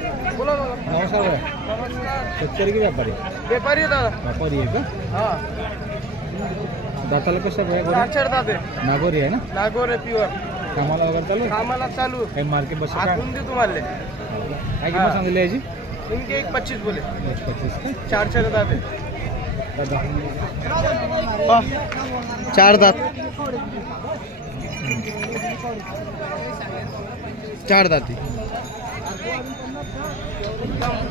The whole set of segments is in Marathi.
नमस्कार शेतकरी की व्यापारी? व्यापारी दादा. व्यापारी आहे का? हा. दाताला कसं चार दादे नागोरी आहे ना? नागोर आहे प्युअर कामाला वगैरे चालू आहे? कामाला चालू काही मार्केट बस काय आखून दे तुम्हाला काय किंमत सांगितली याची? इनके एक पच्चीस बोले. एक पच्चीस का? चार चार दादे. दादा चार दात. चार दाती.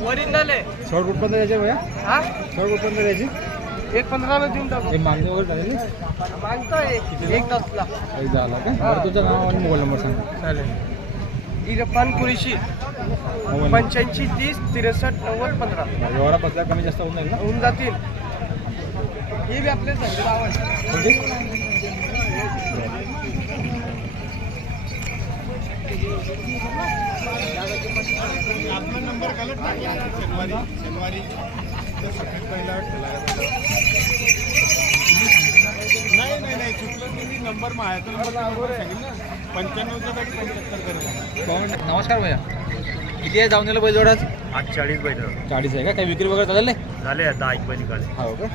ओरिजिनल आहे शॉर्ट कुठपर्यंत द्यायचे भैया? हा? शॉर्ट कुठपर्यंत द्यायची एक पंधराला देऊन टाकू. हे मागणी वगैरे झालेली? मागतोय एक. तासला. काही झाला का? बरं तुझं नाव आणि मोबाईल नंबर सांग. चालेल. इरफान कुरेशी. मोबाईल पंच्याऐंशी तीस त्रेसष्ट नव्वद पंधरा. व्यवहारात बसल्या कमी जास्त होऊन जाईल ना? होऊन जातील. हे बी आपले आवाज नाही नाही नाही चुकलं मी नंबर माहिती पंच्याण्णवच्या जागी पंच्याहत्तर करेल. नमस्कार भैया. किती आहे जाऊन दिलं बैल जोडाच आज चाळीस बैल चाळीस आहे का? काही विक्री वगैरे नाही? झाले आता ऐक बैल निघाले. हो का?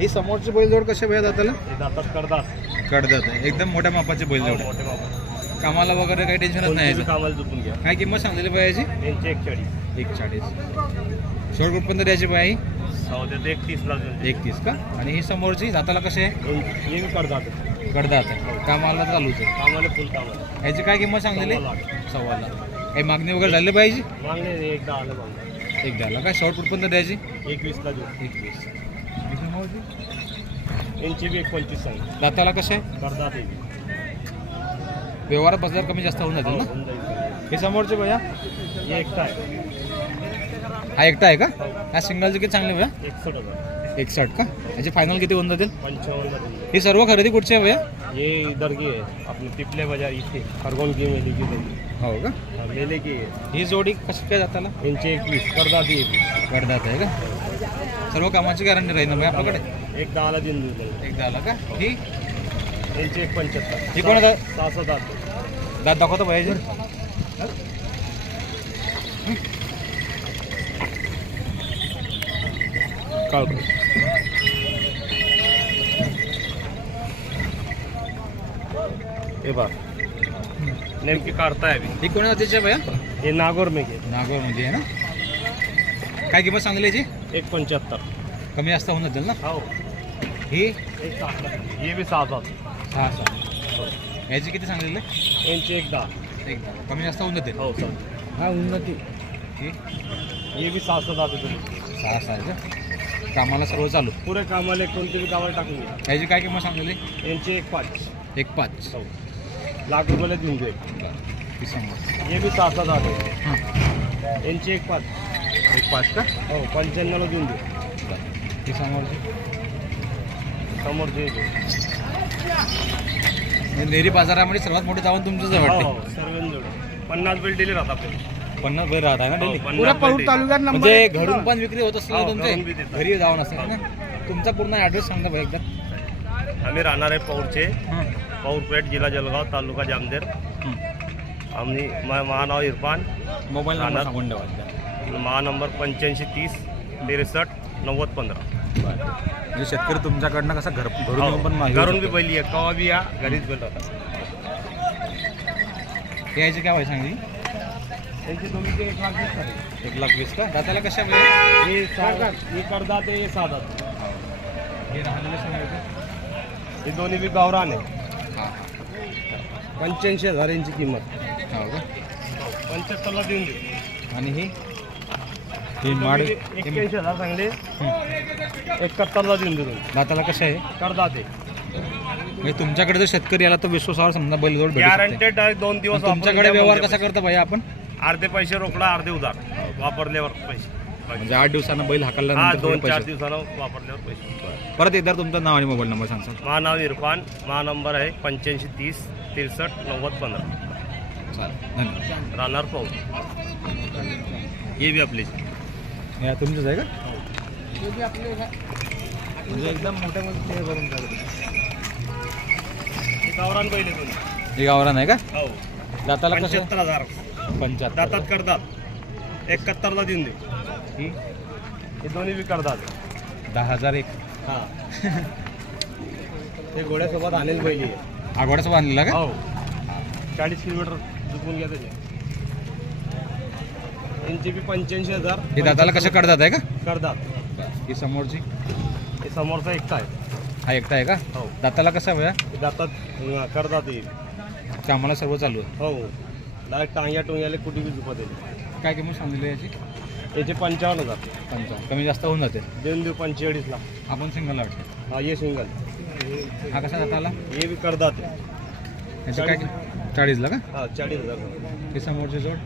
ही. समोरची बैल जोड कसे भैया दाताला ते जातात कडदात. आहे. एकदम मोठ्या मापाचे बैल जोड आहे. मोठे बाबा कामाला वगैरे काही टेन्शनच नाही याचं. कामाला घ्या. काय किंमत सांगलेली पाहिजे त्यांचे एक चाळीस एक चाळीस शॉर्ट कुठपर्यंत द्यायची पाहिजे सौदे ते एक तीस लागेल एक तीस का? आणि ही समोरची दाताला कसे? करतात कडदात आहे कामाला चालूच आहे. कामाला फुल कामाला. याची काय किंमत सांगलेली सव्वा लाख. सव्वा लाख. काही मागणी वगैरे झाली पाहिजे? मागणे एकदा आलं मागणे एक द्याला काय शॉर्ट कुठपर्यंत द्यायची? एक वीसला देऊ. एक वीस यांची बी एक पंचवीस सांग दाताला कसे? आहे. करतात बी. व्यवहारात बसल्यावर कमी जास्त होऊन जातील ना. हे समोरचे भैया हे एकटा आहे. हा एकटा आहे का? हा सिंगलचे किती चांगले भैया एकसठ हजार एकसठ का? याचे फायनल किती होऊन जातील? पंचावन्न. ही सर्व खरेदी कुठची आहे भैया ये इधर की है अपने पिपले बाजार इथे. खरगोन की मेली की हो का? हाँ, मेले की है ही जोडी कशी काय जाताला? यांचे एक वीस करतात हे बी. गडदात आहे का? सर्व कामाची गॅरंटी राहील ना भैया आपल्याकडे? एक दहाला देऊन देऊ त्याला. एकदा आला का? ही? यांचे एक पंच्याहत्तर. ही कोणा सहा सात आठ दात दाखवतो काळ हे नेमकी काढताय ही कोणा आहे भैया हे नागोर में घे नागोरमध्ये आहे ना काय किंमत सांगली याची एक पंच्याहत्तर कमी जास्त होऊन जातील ना हो ही एक साठ हे बी सहा सात सहा सहा याची किती सांगलेलं आहे? यांचे एक दहा. एक दहा. कमी जास्त होऊन जातील. हो सर हा उन्नती. ही? हे बी सहा आठ तुम्ही सहा सहा आहे का? कामाला सर्व चालू. पुरे कामाला कोणते बी कामाला टाकून घ्या याची काय किंमत सांगलेली? यांचे एक पाच. एक पाच. हो. लाख रुपयाला देऊन ती समोर हे बी सहा आठ आहे. यांचे एक पाच. एक पाच का? हो पंच्याण्णवला देऊन दे ती समोरची? समोरचे हे नेरी बाजारामध्ये सर्वात मोठी जाऊन तुमचंच आहे हो वाटते हो सर्वांनी जोडे पन्नास बिल दिले राहतात आपल्याला पन्नास बैल राहता ना हो, डेली? पुरा पळूर. तालुक्यात नंबर म्हणजे एक. घरून पण विक्री होत असतील ना हो, घरून बी तुमचे देतात. घरी जाऊन असेल ना? तुमचा पूर्ण ॲड्रेस सांगता भाई एकदा. आम्ही राहणार आहे पौरचे. हां. पौरपेठ जिल्हा जळगाव तालुका जामनेर. हं. आम्ही मा मा नाव इरफान. मोबाईल नंबर राहणार. सांगून ठेवा एकदा. मा नंबर पंच्याऐंशी तीस त्रेसष्ट नव्वद पंधरा. म्हणजे शेतकरी तुमच्याकडनं कसं घर घरून येऊन पण मागे हो. घरून बी बैली आहे. कवा बी या घरीच बैल राहतात यायची काय व्हायची सांगली? त्यांचे दोन्हीचे एक लाख वीस झाले. एक लाख वीस का? दाताला कशा पाहिजे हे सहा हे करतात हे साधात हे राहिलेलं सांगायचं हे दोन्ही बी गावरान आहे. हां पंच्याऐंशी हजार यांची किंमत. हां हो का? पंच्याहत्तरला देऊन दे आणि ही? ही माड एक्क्याऐंशी हजार चांगले हं. एकाहत्तरला देऊन दे तुम्ही दाताला कसं आहे? करतात ते. म्हणजे तुमच्याकडे जर शेतकरी आला तर विश्वासावर समजा बैलजोड भेटू शकते. गॅरंटेड आहे दोन दिवस तुमच्याकडे व्यवहार कसा करता भाई आपण. अर्धे पैसे रोकडा अर्धे उधार. वापरल्यावर पैसे. म्हणजे आठ दिवसानं बैल हा हाकलल्यानंतर दोन थोडे चार पैसे. दिवसानं वापरल्यावर पैसे. परत एकदा तुमचं नाव आणि मोबाईल नंबर सांगसा मा नाव इरफान मा नंबर आहे पंच्याऐंशी तीस त्रेसष्ट नव्वद पंधरा. चालेल धन्यवाद. राहणार पाहू. हे बी आपले. या तुमचंच आहे का? म्हणजे एकदम मोठ्या करून हे गावरान पहिले तुम्ही हे गावरान आहे का? हो. दाताला कसं? पंच्याहत्तर हजार. पंच्याहत्तर. दातात करतात. एकाहत्तरला देऊन दे. ही? हे दोन्ही बी करतात. दहा हजार एक. हा. ते घोड्यासोबत आणेल पहिली. आहे आगोडाचा बांधलेला का? हो. चाळीस किलोमीटर चुकून घ्या त्याचे. यांची बी पंच्याऐंशी हजार. हे दाताला कसं कडतात आहे का? करतात. ही समोरची? हे समोरचा एकटा आहे. हा एकटा आहे का? हो. दाताला कसा भया हे दातात अं, करतात हे. कामाला सर्व चालू आहे. हो. डायरेक्ट टांग्या टोंग्याले कुठे बी झुपत येते काय किंमत सांगलेली आहे याची? याचे पंचावन्न हजार. पंचावन्न. कमी जास्त होऊन जाते. देऊन देऊ पंचेचाळीसला. आपण सिंगल वाटते हा ये सिंगल हा कसा दाताला? हे बी करतात. याचं काय चाळीसला का? हा चाळीस हजार. हे समोरचे जोड?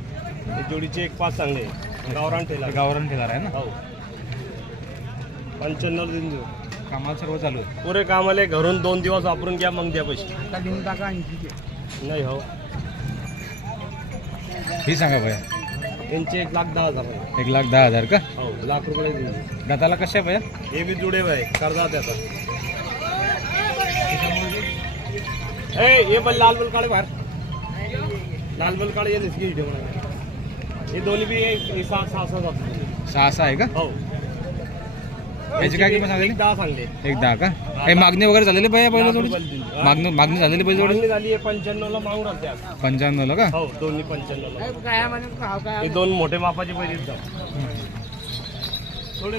हे जोडीचे एक पाच चांगले गावरान ठेला गावरान ठेणार आहे ना? हो. पंच्याण्णव देऊन देऊ. कामाला सर्व चालू आहे पुरे कामाले घरून दोन दिवस वापरून घ्या मग द्या पैसे. आता देऊन टाका ऐंशी नाही हो. ही सांगा भया त्यांचे एक लाख दहा हजार. एक लाख दहा हजार का? हो लाख रुपये देऊन देऊ. दाताला कशा आहे भया हे बी जुडे आहे करतात आता ए हे पण लाल बल काढे बाहेर. लाल बल काढे येते स्कीट हे दोन्ही बी एक सहा सहा सहा सहा आहे का? हो. याची काय किंमत एक दहा सांगले. एक दहा का? हे मागणी वगैरे झालेली भया पहिलं थोडी रुपयाला. मागणी मागणी झालेली पहिली थोडी मागणी झाली आहे पंच्याण्णवला मागून. पंच्याण्णवला का? हो दोन्ही पंच्याण्णवला. हे दोन मोठे मापाचे पहिले थोडे